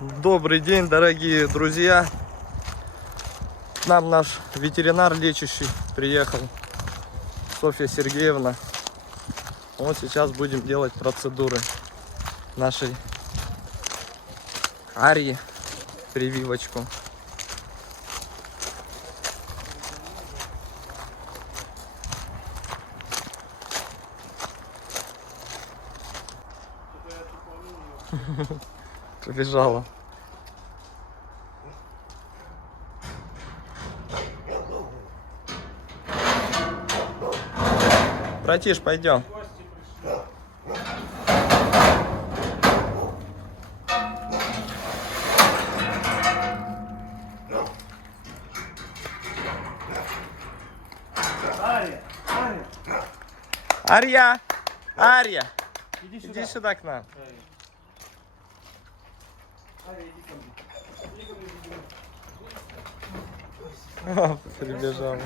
Добрый день, дорогие друзья. К нам наш ветеринар лечащий приехал, Софья Сергеевна. Вот сейчас будем делать процедуры нашей Арии, прививочку. Побежала. Братиш, пойдем. Ария! Ария! Иди сюда к нам. О, прибежала.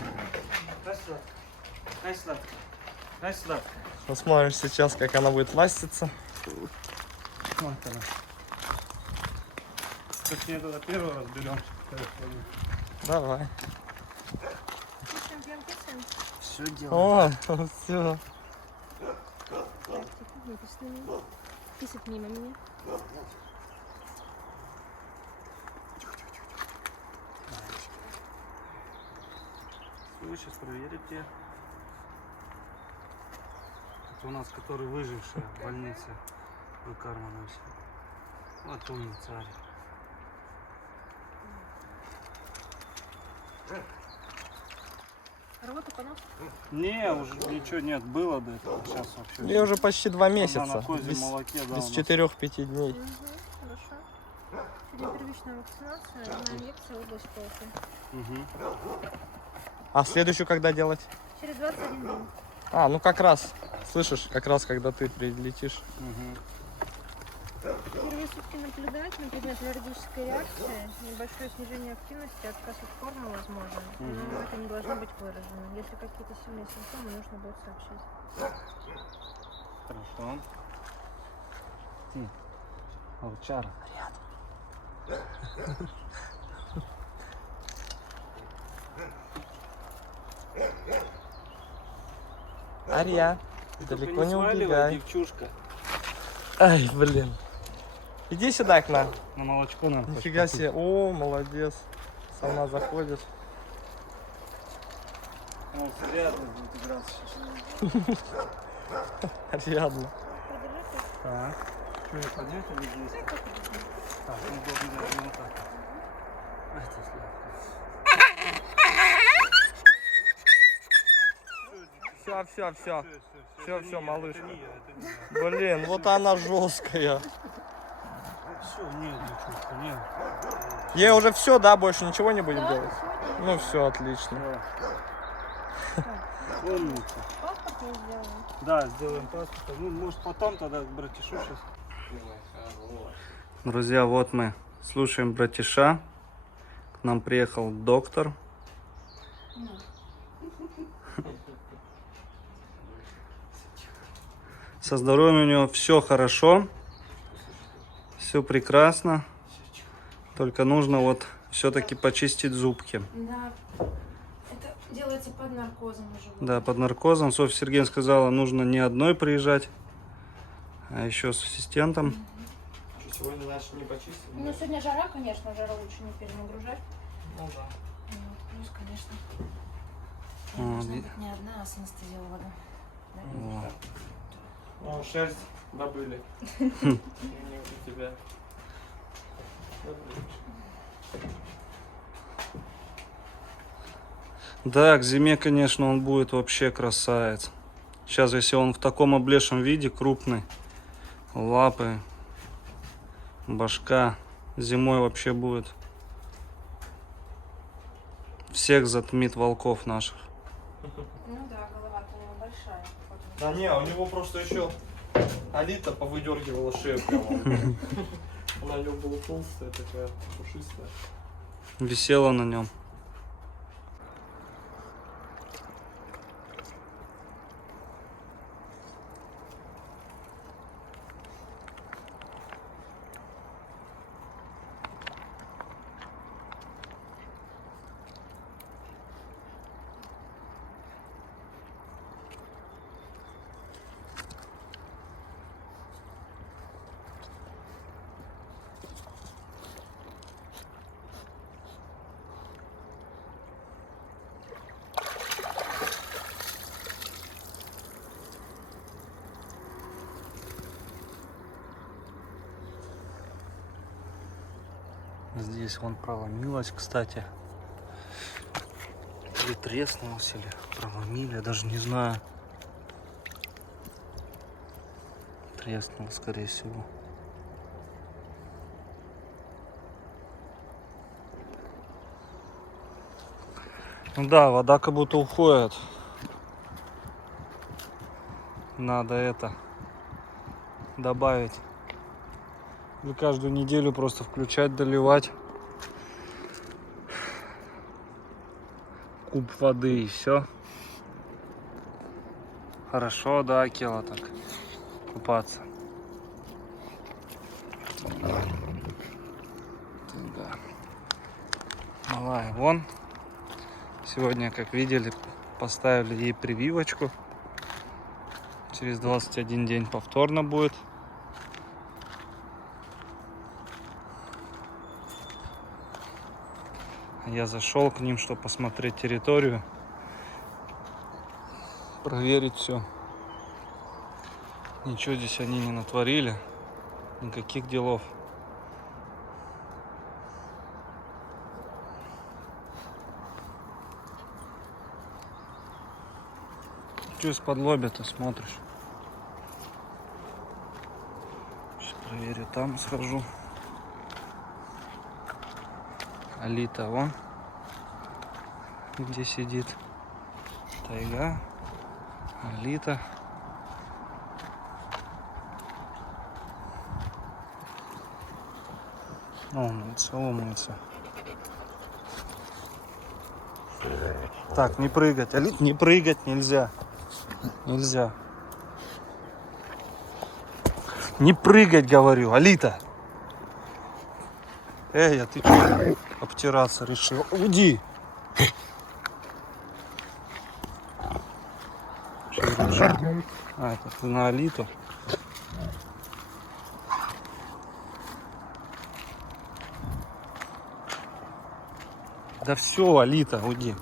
Посмотрим сейчас, как она будет ластиться. Вот она. Точнее, тогда первый раз берем. Давай. Все делаем. О, все. Так, тихо, не пиши на меня. Писать мимо меня. Вы сейчас проверите. Это у нас, который выживший в больнице выкармливался. Вот умница Ария. Рвота понос? Не, уже ничего нет, было до этого. Сейчас вообще. Ей уже почти 2 Она месяца. на козьем Без, молоке, да, без у нас. 4-5 дней. Угу, хорошо. Сегодня первичная вакцинация, одна инъекция в область полки. Угу. А следующую когда делать? Через 21 день. А, ну как раз. Слышишь, как раз когда ты прилетишь. Угу. Первые сутки наблюдать на предмет аллергической реакции, небольшое снижение активности, отказ от корма возможен, но это не должно быть выражено. Если какие-то сильные симптомы, нужно будет сообщить. Хорошо. Ты, волчара. Ария, Ты далеко не сваливай, убегай. девчушка. Ай, блин. Иди сюда к нам. На молочко нам. Нифига себе. О, молодец. Сама заходит. Он рядом будет играться сейчас. Рядом. Продолжайте. Так. Что, я поднять или здесь? Так, удобно даже вот так. Это Все. Все, малыш. Это не я. Блин, вот она жесткая. Все, нет, девчушка, нет. Ей уже все, да, больше ничего не будем Да, делать? сегодня Ну все, отлично. Умница. паспорт не сделаем. Да, сделаем паспорт. Ну, может, потом тогда братишу сейчас. Друзья, вот мы слушаем братиша. К нам приехал доктор. Со здоровьем у него все хорошо. Все прекрасно. Только нужно вот все-таки почистить зубки. Да, это делается под наркозом уже. Да, под наркозом. Софья Сергеевна сказала, нужно не одной приезжать, а еще с ассистентом. Сегодня, значит, не почистили? Ну, сегодня жара, конечно, жару лучше не перенагружать. Ну да. Плюс, конечно, Вот. должна быть не одна, а с анестезиологом. Да? Вот. Ну, шерсть добыли. У тебя. Да, к зиме, конечно, он будет вообще красавец. Сейчас, если он в таком облезшем виде, крупный, лапы, башка, зимой вообще будет. Всех затмит волков наших. Ну да, голова-то у него большая. Да не, у него просто еще Алита повыдергивала шею прямо. Она у него была толстая, такая пушистая. Висела на нем. Здесь вон проломилась, кстати. Или треснулась, или проломили, я даже не знаю. Треснула, скорее всего. Ну да, вода как будто уходит. Надо это добавить. Или каждую неделю просто включать, доливать куб воды и все. Хорошо, да, Акела, так купаться. Да. Малая вон. Сегодня, как видели, поставили ей прививочку. Через 21 день повторно будет. Я зашел к ним, чтобы посмотреть территорию, проверить все. Ничего здесь они не натворили, никаких делов. Что из-под лобя-то смотришь? Сейчас проверю, там схожу. Алита вон где сидит. Тайга, Алита. Он целуется. Так, не прыгать. Алит, не прыгать нельзя. Нельзя. Не прыгать, говорю, Алита. Эй, а ты что, обтираться решил? Уйди. А, это ты на Алиту. Да все, Алита, уйди.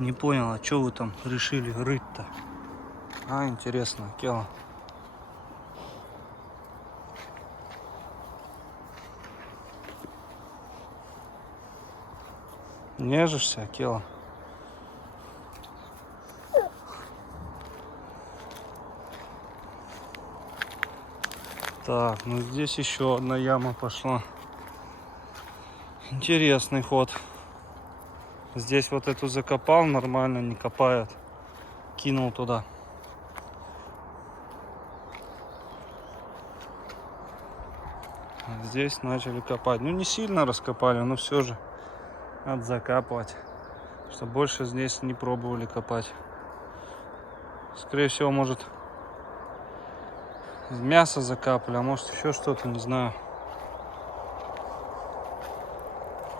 Не понял, а что вы там решили рыть-то? А, интересно, Акела. Нежишься, Акела? Так, ну здесь еще одна яма пошла. Интересный ход. Здесь вот эту закопал, нормально не копает. Кинул туда. Здесь начали копать. Ну не сильно раскопали, но все же надо закапывать. Чтобы больше здесь не пробовали копать. Скорее всего, может мясо закапали, а может еще что-то, не знаю.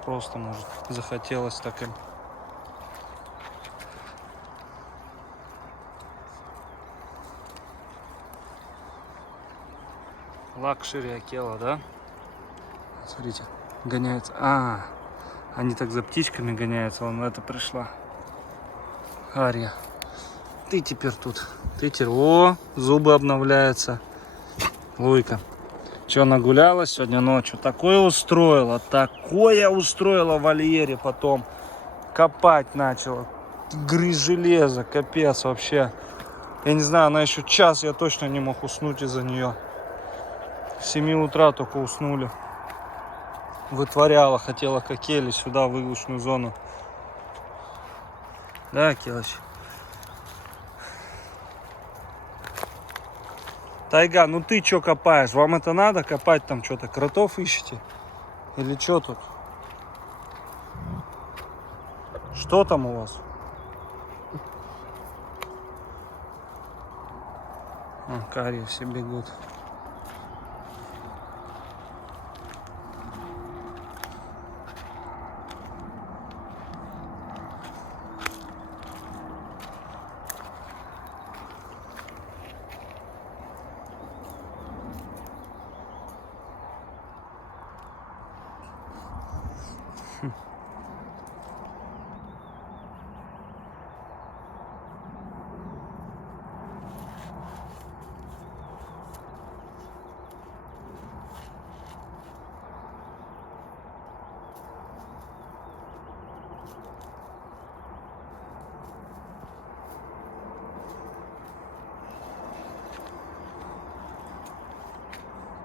Просто, может, захотелось так им. Лакшери Акела, да? Смотрите, гоняются. А, они так за птичками гоняются. Вон это пришла. Ария. Ты теперь тут. Ты теперь. О, зубы обновляются. Луйка. Че, нагулялась сегодня ночью? Такое устроила в вольере потом. Копать начала. Грызть железо, капец вообще. Я не знаю, она еще час, я точно не мог уснуть из-за нее. С 7 утра только уснули. Вытворяла, хотела кокели сюда, в выгрузную зону. Да, Келыч? Тайга, ну ты что копаешь? Вам это надо копать там что-то? Кротов ищете? Или что тут? Что там у вас? А, карри все бегут.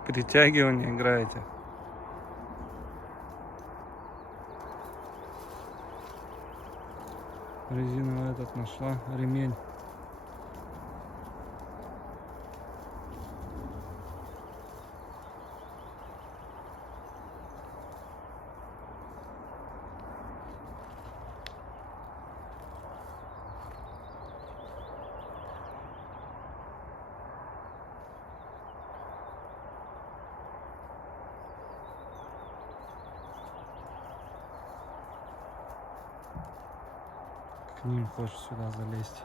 Притягивание играете. Резиновый этот нашла, ремень. К ним хочешь сюда залезть.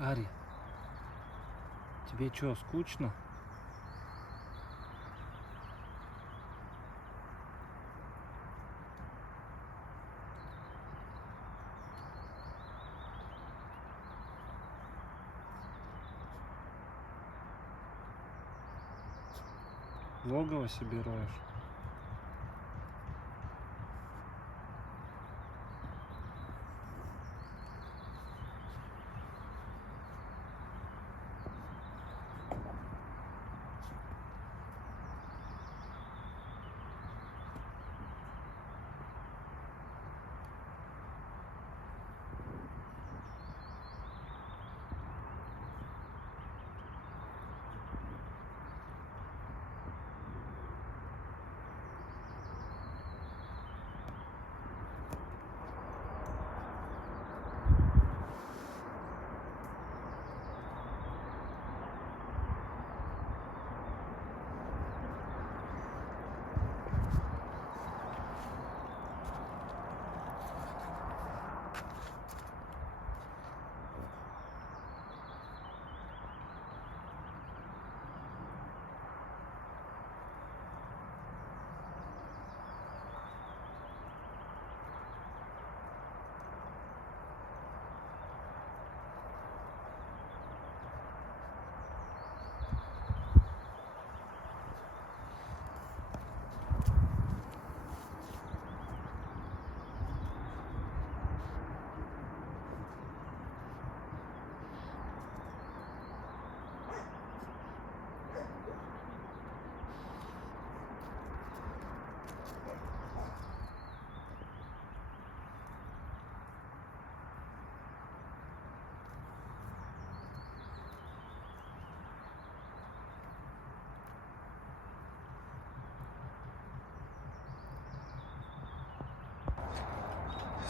Ари, тебе что, скучно? Логово себе роешь.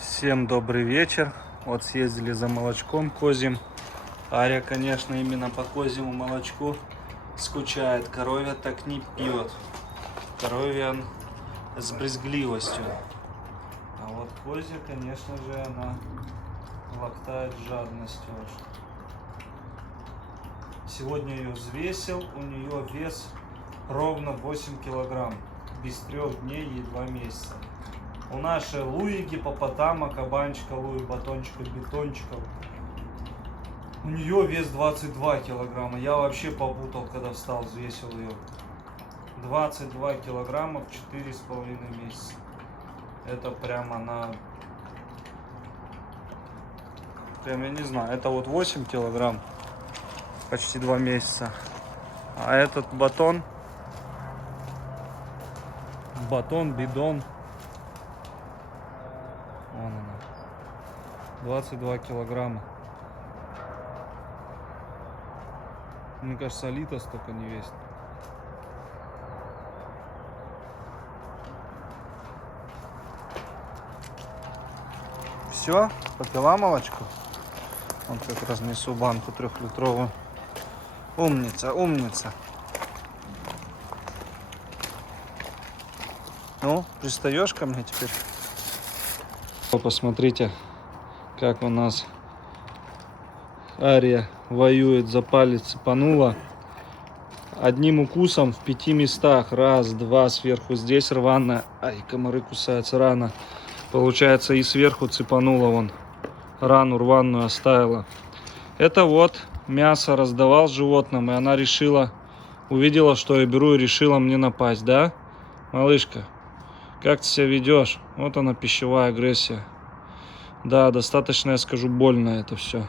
Всем добрый вечер. Вот съездили за молочком козьим. Ария, конечно, именно по козьему молочку скучает. Коровья так не пьет. Коровья с брезгливостью. А вот козья, конечно же, она лактает с жадностью. Сегодня ее взвесил. У нее вес ровно 8 килограмм. Без 3 дней ей 2 месяца. У нашей Луи гипопотама, кабанчика Луи, батончика, бетончиков, у нее вес 22 килограмма. Я вообще попутал, когда встал, взвесил ее. 22 килограмма в 4,5 месяца. Это прям она... Прям я не знаю, это вот 8 килограмм, почти 2 месяца. А этот батон, бидон, вон она, 22 килограмма. Мне кажется, Алита столько не весит. Все, попила молочко. Вот как раз несу банку 3-литровую. Умница, умница. Ну, пристаешь ко мне теперь? Посмотрите, как у нас Ария воюет, за палец цепанула. Одним укусом в 5 местах. Раз, два, сверху здесь рвано. Ай, комары кусаются рано. Получается, и сверху цепанула вон. Рану рваную оставила. Это вот мясо раздавал животным, и она решила, увидела, что я беру, и решила мне напасть, да? Малышка, как ты себя ведешь? Вот она, пищевая агрессия. Да, достаточно, я скажу, больно это все.